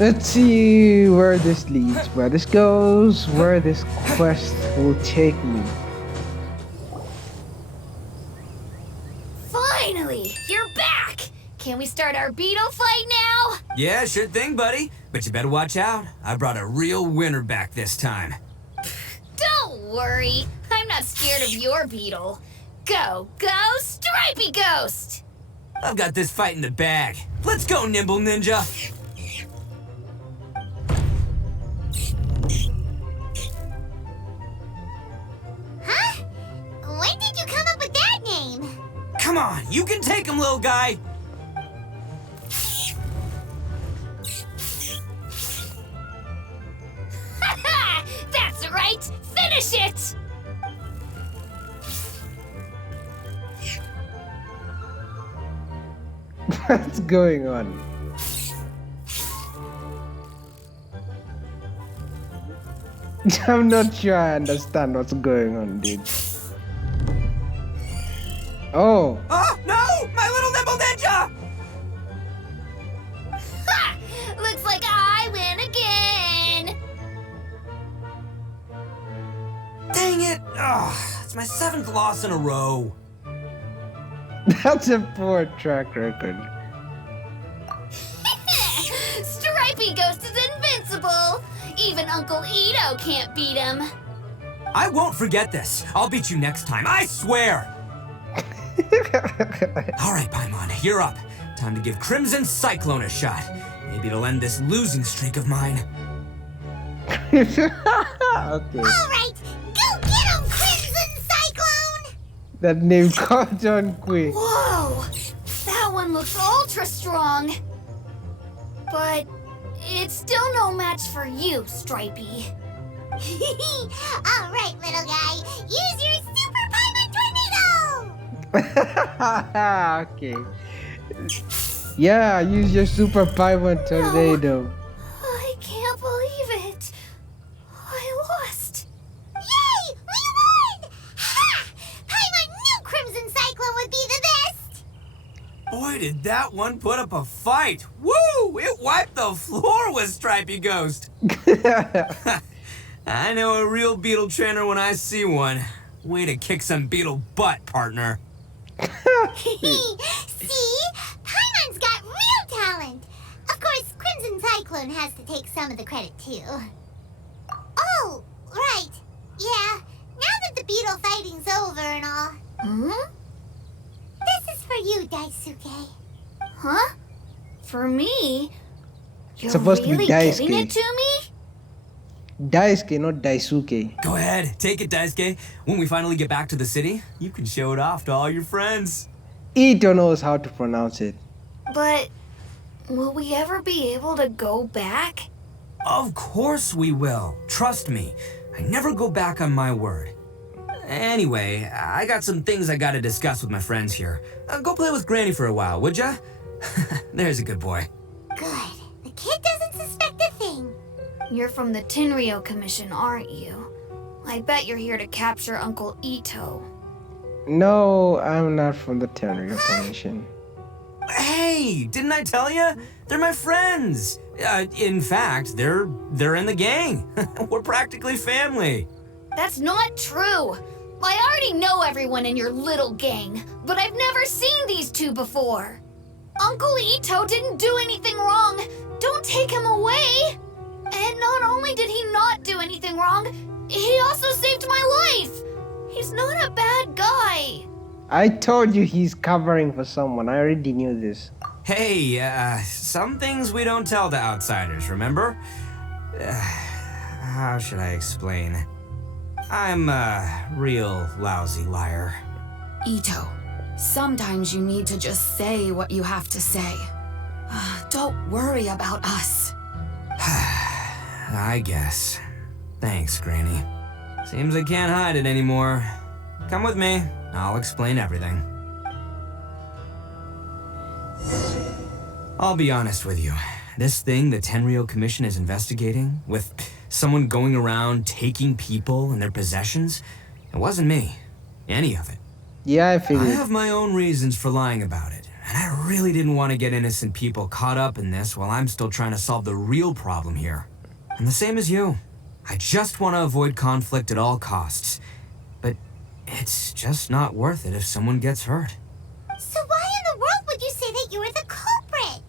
Let's see where this leads, where this goes, where this quest will take me. Finally, you're back! Can we start our beetle fight now? Yeah, sure thing, buddy. But you better watch out. I brought a real winner back this time. Don't worry, I'm not scared of your beetle. Go, Stripey Ghost! I've got this fight in the bag. Let's go, Nimble Ninja. Huh? When did you come up with that name? Come on, you can take him, little guy. That's right! Finish it! What's going on? I'm not sure I understand what's going on, dude. Oh, Oh, no! My little Nimble Ninja! Ha! Looks like I win again! Dang it! Oh, it's my 7th loss in a row. that's a poor track record. Stripey Ghost is invincible! Even Uncle Ito can't beat him. I won't forget this. I'll beat you next time, I swear! All right, Paimon, you're up. Time to give Crimson Cyclone a shot. Maybe it'll end this losing streak of mine. Okay. All right, go get him, Crimson Cyclone! That name caught on quick. Whoa! That one looks ultra strong. But it's still no match for you, Stripey. All right, little guy, use your Super Paimon Tornado! Okay. Yeah, use your super Paimon tornado. I can't believe it. I lost. Yay! We won! Ha! Paimon knew Crimson Cyclone would be the best! Boy, did that one put up a fight. Woo! It wiped the floor with Stripey Ghost. I know a real beetle trainer when I see one. Way to kick some beetle butt, partner. See? Paimon's got real talent! Of course, Crimson Cyclone has to take some of the credit, too. Oh, right. Yeah, now that the beetle fighting's over and all, Hmm? this is for you, Daisuke. Huh? For me? You're Supposed to be really Daisuke. giving it to me? Daisuke, not Daisuke. Go ahead, take it, Daisuke. When we finally get back to the city, you can show it off to all your friends. Ito knows how to pronounce it. But will we ever be able to go back? Of course we will. Trust me. I never go back on my word. Anyway, I got some things I gotta discuss with my friends here. Go play with Granny for a while, would ya? There's a good boy. Good. The kid doesn't suspect a thing. You're from the Tenryou Commission, aren't you? I bet you're here to capture Uncle Ito. No, I'm not from the Tenryou Commission. Hey, didn't I tell you? They're my friends. In fact, they're in the gang. We're practically family. That's not true. I already know everyone in your little gang, but I've never seen these two before. Uncle Ito didn't do anything wrong. Don't take him away. And not only did he not do anything wrong, he also saved my life. He's not a bad guy. I told you he's covering for someone. I already knew this. Hey, some things we don't tell to outsiders, remember? How should I explain? I'm a real lousy liar. Ito, sometimes you need to just say what you have to say. Don't worry about us. I guess. Thanks, Granny. Seems I can't hide it anymore. Come with me. I'll explain everything. I'll be honest with you. This thing the Tenryou Commission is investigating, with someone going around taking people and their possessions, it wasn't me. Any of it. Yeah, I I figured. have my own reasons for lying about it. And I really didn't want to get innocent people caught up in this while I'm still trying to solve the real problem here. I'm the same as you. I just want to avoid conflict at all costs. But it's just not worth it if someone gets hurt. So why in the world would you say that you were the culprit?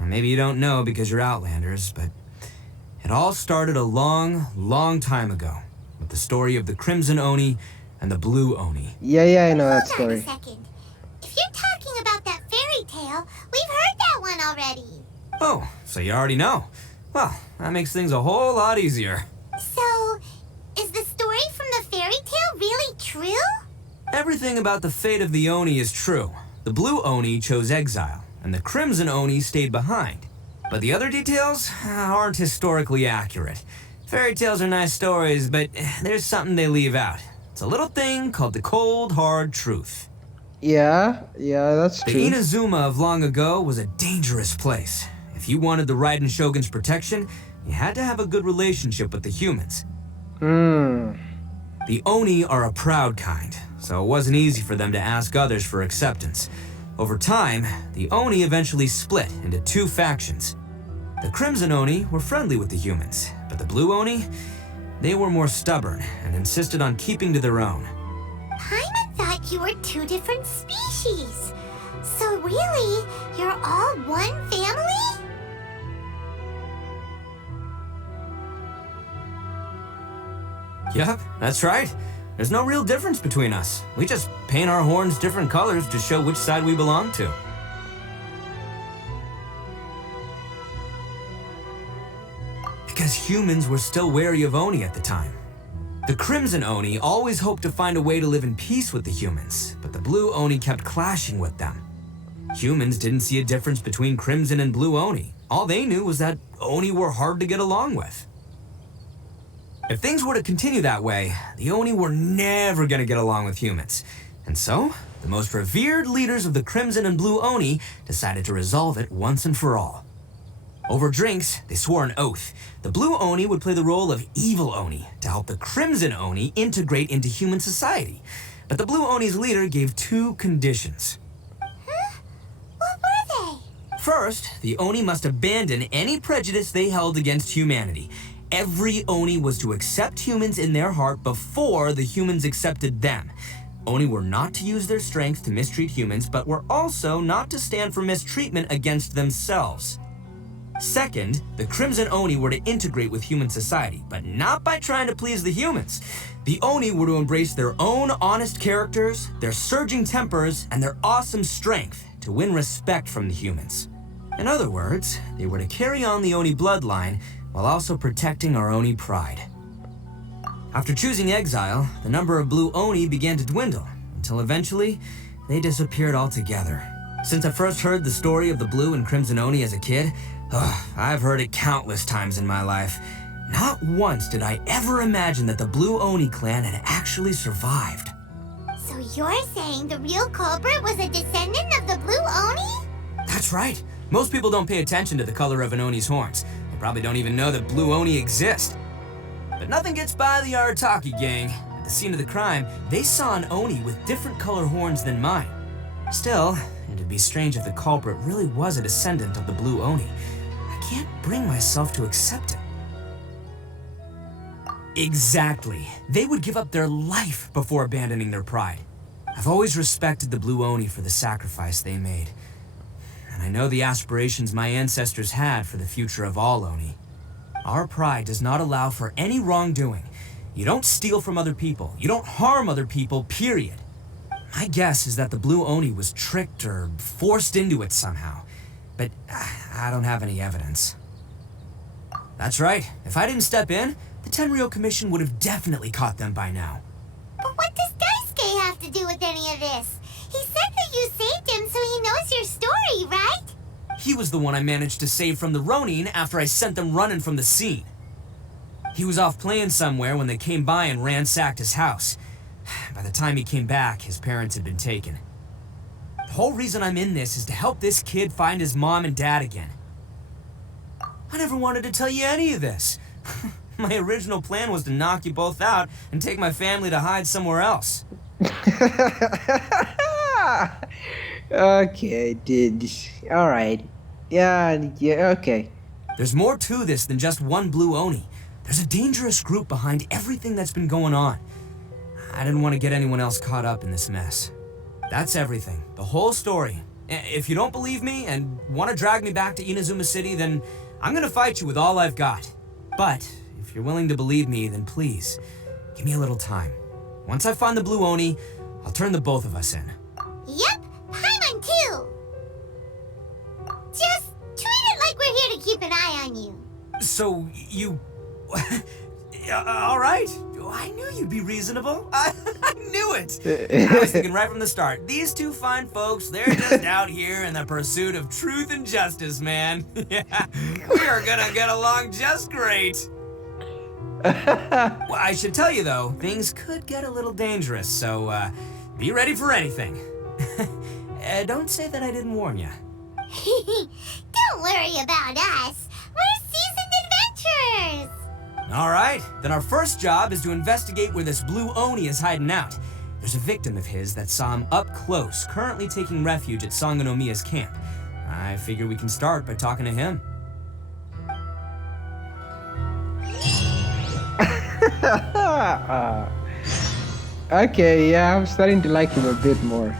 Maybe you don't know because you're Outlanders, but it all started a long, long time ago with the story of the Crimson Oni and the Blue Oni. Yeah, I know that Hold on a story. second. If you're talking about that fairy tale, we've heard that one already. Oh, so you already know. Well, that makes things a whole lot easier. So, is the story from the fairy tale really true? Everything about the fate of the Oni is true. The Blue Oni chose exile, and the Crimson Oni stayed behind. But the other details aren't historically accurate. Fairy tales are nice stories, but there's something they leave out. It's a little thing called the cold, hard truth. Yeah, that's The true. Inazuma of long ago was a dangerous place. If you wanted the Raiden Shogun's protection, you had to have a good relationship with the humans. The Oni are a proud kind, so it wasn't easy for them to ask others for acceptance. Over time, the Oni eventually split into two factions. The Crimson Oni were friendly with the humans, but the Blue Oni, they were more stubborn and insisted on keeping to their own. Paimon thought you were two different species. So really, you're all one family? Yep, that's right. There's no real difference between us. We just paint our horns different colors to show which side we belong to. Because humans were still wary of Oni at the time. The Crimson Oni always hoped to find a way to live in peace with the humans, but the Blue Oni kept clashing with them. Humans didn't see a difference between Crimson and Blue Oni. All they knew was that Oni were hard to get along with. If things were to continue that way, the Oni were never going to get along with humans. And so, the most revered leaders of the Crimson and Blue Oni decided to resolve it once and for all. Over drinks, they swore an oath. The Blue Oni would play the role of evil Oni to help the Crimson Oni integrate into human society. But the Blue Oni's leader gave two conditions. What were they? First, the Oni must abandon any prejudice they held against humanity. Every Oni was to accept humans in their heart before the humans accepted them. Oni were not to use their strength to mistreat humans, but were also not to stand for mistreatment against themselves. Second, the Crimson Oni were to integrate with human society, but not by trying to please the humans. The Oni were to embrace their own honest characters, their surging tempers, and their awesome strength to win respect from the humans. In other words, they were to carry on the Oni bloodline while also protecting our Oni pride. After choosing exile, the number of Blue Oni began to dwindle, until eventually, they disappeared altogether. Since I first heard the story of the Blue and Crimson Oni as a kid, I've heard it countless times in my life. Not once did I ever imagine that the Blue Oni clan had actually survived. So you're saying the real culprit was a descendant of the Blue Oni? That's right. Most people don't pay attention to the color of an Oni's horns. They probably don't even know that Blue Oni exist. But nothing gets by the Arataki gang. At the scene of the crime, they saw an Oni with different color horns than mine. Still, it'd be strange if the culprit really was a descendant of the Blue Oni. I can't bring myself to accept it. Exactly. They would give up their life before abandoning their pride. I've always respected the Blue Oni for the sacrifice they made. And I know the aspirations my ancestors had for the future of all Oni. Our pride does not allow for any wrongdoing. You don't steal from other people. You don't harm other people, period. My guess is that the Blue Oni was tricked or forced into it somehow. But I don't have any evidence. That's right. If I didn't step in, the Tenryou Commission would have definitely caught them by now. But what does Daisuke have to do with any of this? He said that you saved him so he knows your story, right? He was the one I managed to save from the Ronin after I sent them running from the scene. He was off playing somewhere when they came by and ransacked his house. By the time he came back, his parents had been taken. The whole reason I'm in this is to help this kid find his mom and dad again. I never wanted to tell you any of this. My original plan was to knock you both out and take my family to hide somewhere else. Okay, dude. Alright. Yeah, okay. There's more to this than just one blue Oni. There's a dangerous group behind everything that's been going on. I didn't want to get anyone else caught up in this mess. That's everything. The whole story. If you don't believe me and want to drag me back to Inazuma City, then I'm gonna fight you with all I've got. But if you're willing to believe me, then please, give me a little time. Once I find the blue Oni, I'll turn the both of us in. Yep, Paimon too. Just treat it like we're here to keep an eye on you. So, you... Alright. I knew you'd be reasonable. I knew it. I was thinking right from the start, these two fine folks, they're just out here in the pursuit of truth and justice, man. Yeah, we are gonna get along just great. Well, I should tell you though, things could get a little dangerous, so be ready for anything. Don't say that I didn't warn you. Don't worry about us. We're seasoned adventurers. All right, then our first job is to investigate where this blue Oni is hiding out. There's a victim of his that saw him up close, currently taking refuge at Sangonomiya's camp. I figure we can start by talking to him. Okay, yeah, I'm starting to like him a bit more.